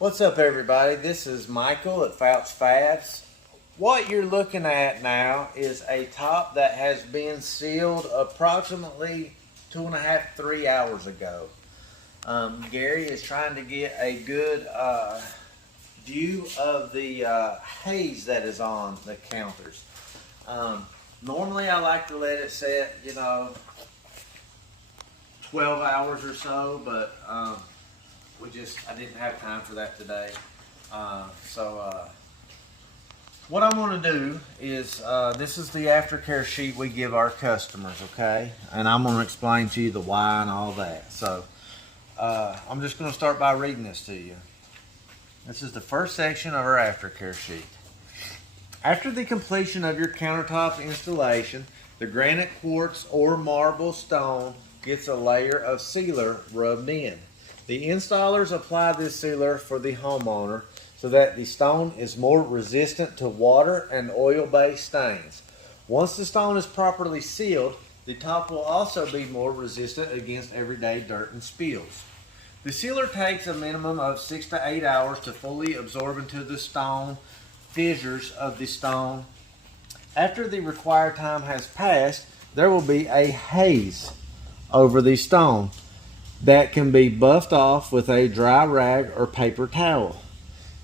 What's up, everybody? This is Michael at Fouts Fabs. What you're looking at now is a top that has been sealed approximately 2.5 to 3 hours ago. Gary is trying to get a good view of the haze that is on the counters. Normally I like to let it set, 12 hours or so, but I didn't have time for that today. What I'm going to do is, this is the aftercare sheet we give our customers, okay? And I'm going to explain to you the why and all that. So, I'm just going to start by reading this to you. This is the first section of our aftercare sheet. After the completion of your countertop installation, the granite quartz or marble stone gets a layer of sealer rubbed in. The installers apply this sealer for the homeowner so that the stone is more resistant to water and oil-based stains. Once the stone is properly sealed, the top will also be more resistant against everyday dirt and spills. The sealer takes a minimum of 6 to 8 hours to fully absorb into the stone fissures of the stone. After the required time has passed, there will be a haze over the stone that can be buffed off with a dry rag or paper towel.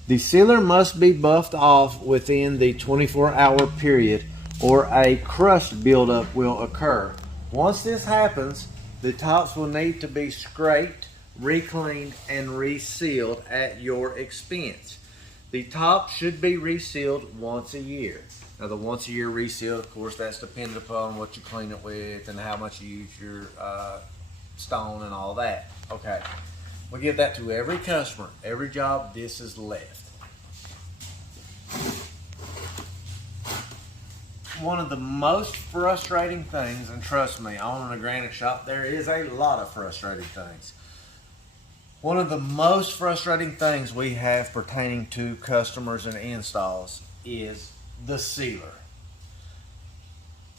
The sealer must be buffed off within the 24-hour period or a crust buildup will occur. Once this happens, the tops will need to be scraped, re-cleaned, and resealed at your expense. The top should be resealed once a year. Now the once a year reseal, of course, that's dependent upon what you clean it with and how much you use your stone and all that. Okay, we give that to every customer. Every job this is left. One of the most frustrating things, and trust me, owning a granite shop, there is a lot of frustrating things. One of the most frustrating things we have pertaining to customers and installs is the sealer.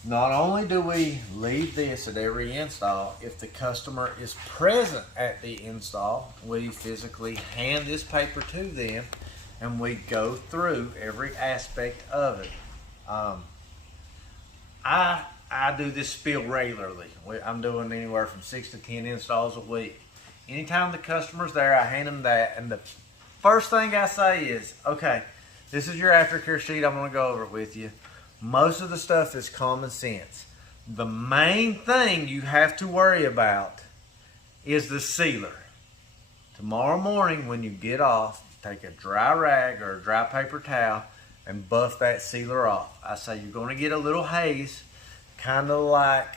Not only do we leave this at every install, if the customer is present at the install, we physically hand this paper to them and we go through every aspect of it. I do this spiel regularly. I'm doing anywhere from 6 to 10 installs a week. Anytime the customer's there, I hand them that, and the first thing I say is, okay, this is your aftercare sheet. I'm going to go over it with you. Most of the stuff is common sense. The main thing you have to worry about is the sealer. Tomorrow morning when you get off, take a dry rag or a dry paper towel and buff that sealer off. I say you're going to get a little haze, kind of like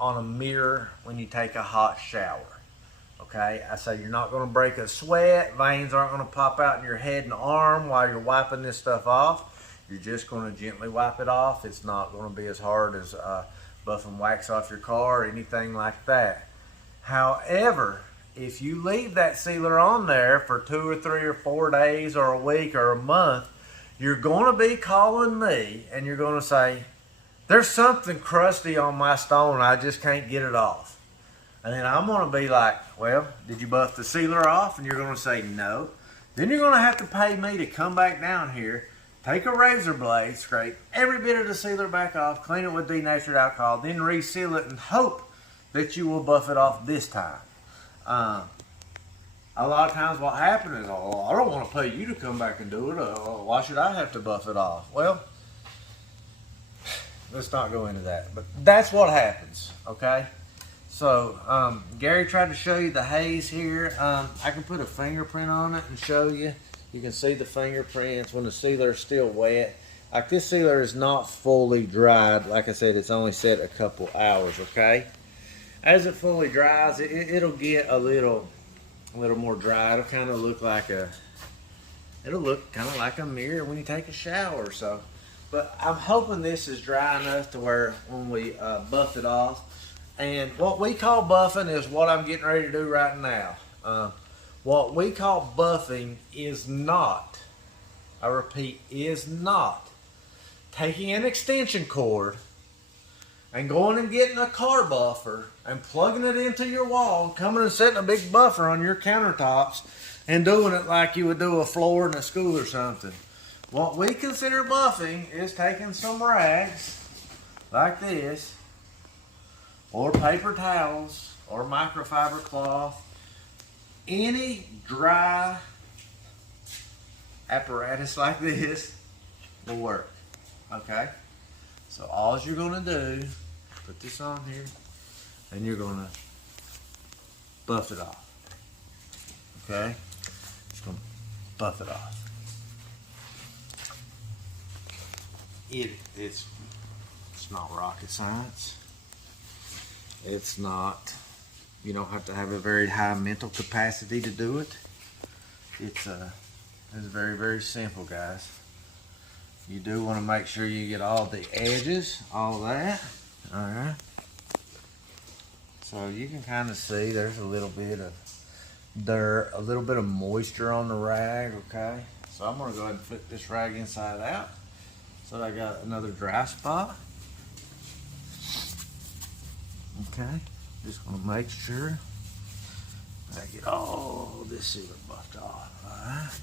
on a mirror when you take a hot shower. Okay, I say you're not going to break a sweat, veins aren't going to pop out in your head and arm while you're wiping this stuff off. You're just going to gently wipe it off. It's not going to be as hard as buffing wax off your car or anything like that. However, if you leave that sealer on there for 2 or 3 or 4 days or a week or a month, you're going to be calling me and you're going to say, there's something crusty on my stone, I just can't get it off. And then I'm going to be like, well, did you buff the sealer off? And you're going to say no. Then you're going to have to pay me to come back down here, take a razor blade, scrape every bit of the sealer back off, clean it with denatured alcohol, then reseal it and hope that you will buff it off this time. A lot of times what happens is, oh, I don't want to pay you to come back and do it. Why should I have to buff it off? Well, let's not go into that. But that's what happens, okay? So, Gary tried to show you the haze here. I can put a fingerprint on it and show you. You can see the fingerprints when the sealer is still wet. Like this sealer is not fully dried. Like I said, it's only set a couple hours, okay? As it fully dries, it'll get a little more dry. It'll kind of look like it'll look kind of like a mirror when you take a shower. So, but I'm hoping this is dry enough to where when we buff it off, and what we call buffing is what I'm getting ready to do right now. What we call buffing is not, I repeat, is not taking an extension cord and going and getting a car buffer and plugging it into your wall, coming and setting a big buffer on your countertops and doing it like you would do a floor in a school or something. What we consider buffing is taking some rags like this, or paper towels, or microfiber cloth, any dry apparatus like this will work, okay? So all you're gonna do, put this on here, and you're gonna buff it off, okay? Just gonna buff it off. It's not rocket science. It's not, you don't have to have a very high mental capacity to do it. It's very, very simple, guys. You do want to make sure you get all the edges, all that. All right. So you can kind of see there's a little bit of dirt, a little bit of moisture on the rag, okay? So I'm gonna go ahead and flip this rag inside out so that I got another dry spot. Okay, just gonna make sure I get all this sealer buffed off, all right?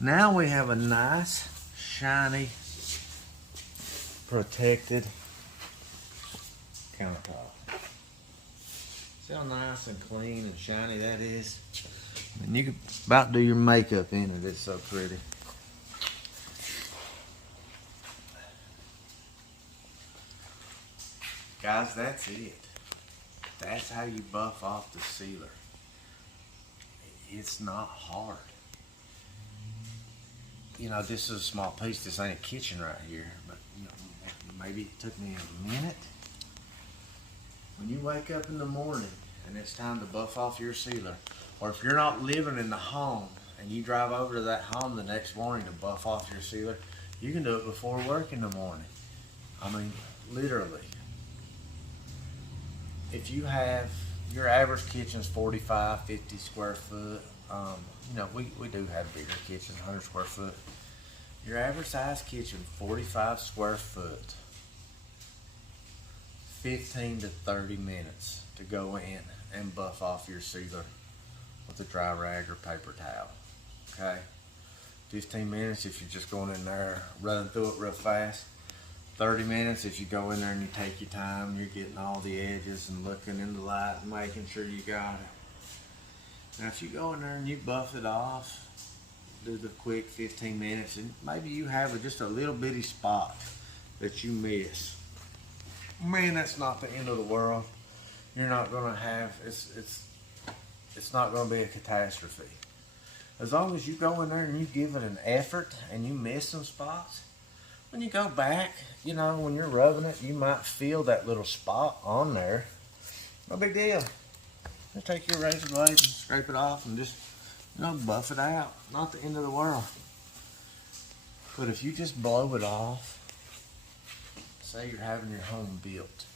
Now we have a nice, shiny, protected countertop. See how nice and clean and shiny that is? And you could about do your makeup in it, it's so pretty. Guys, that's it. That's how you buff off the sealer. It's not hard. You know, this is a small piece. This ain't a kitchen right here, but you know, maybe it took me a minute. When you wake up in the morning and it's time to buff off your sealer, or if you're not living in the home and you drive over to that home the next morning to buff off your sealer, you can do it before work in the morning. I mean, literally. If you have, your average kitchen's 45, 50 square foot. You know, we do have bigger kitchens, 100 square foot. Your average size kitchen, 45 square foot, 15 to 30 minutes to go in and buff off your sealer with a dry rag or paper towel, okay? 15 minutes if you're just going in there, running through it real fast. 30 minutes if you go in there and you take your time, you're getting all the edges and looking in the light and making sure you got it. Now if you go in there and you buff it off, do the quick 15 minutes, and maybe you have just a little bitty spot that you miss. Man, that's not the end of the world. You're not gonna have, it's not gonna be a catastrophe. As long as you go in there and you give it an effort and you miss some spots, when you go back, you know, when you're rubbing it, you might feel that little spot on there. No big deal. Just take your razor blade and scrape it off and just, you know, buff it out. Not the end of the world. But if you just blow it off, say you're having your home built,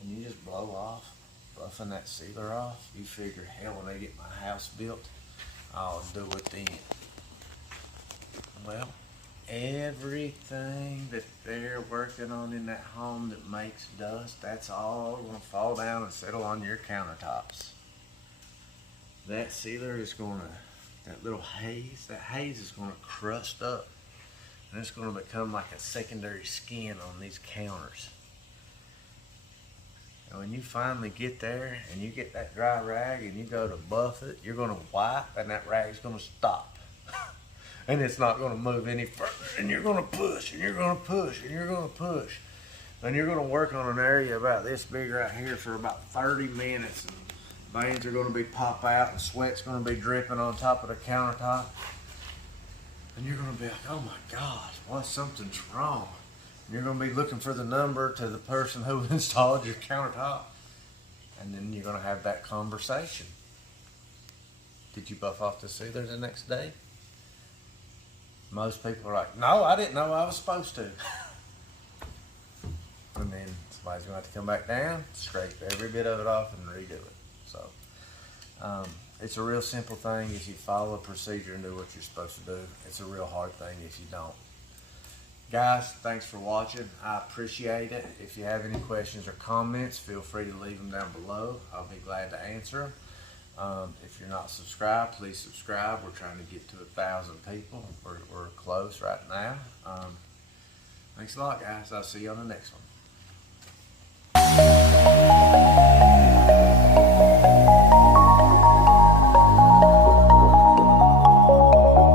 and you just blow off, buffing that sealer off, you figure, hell, when I get my house built, I'll do it then. Well, everything that they're working on in that home that makes dust, that's all going to fall down and settle on your countertops. That sealer is going to, that little haze, that haze is going to crust up, and it's going to become like a secondary skin on these counters. And when you finally get there and you get that dry rag and you go to buff it, you're going to wipe and that rag's going to stop. And it's not going to move any further, and you're going to push, and you're going to push, and you're going to push. And you're going to work on an area about this big right here for about 30 minutes, and veins are going to be pop out, and sweat's going to be dripping on top of the countertop. And you're going to be like, oh my gosh, what, something's wrong. And you're going to be looking for the number to the person who installed your countertop. And then you're going to have that conversation. Did you buff off the sealer the next day? Most people are like, no, I didn't know I was supposed to. And then somebody's going to have to come back down, scrape every bit of it off, and redo it. So it's a real simple thing if you follow a procedure and do what you're supposed to do. It's a real hard thing if you don't. Guys, thanks for watching. I appreciate it. If you have any questions or comments, feel free to leave them down below. I'll be glad to answer them. If you're not subscribed, please subscribe. We're trying to get to 1,000 people. We're close right now. Thanks a lot, guys. I'll see you on the next one.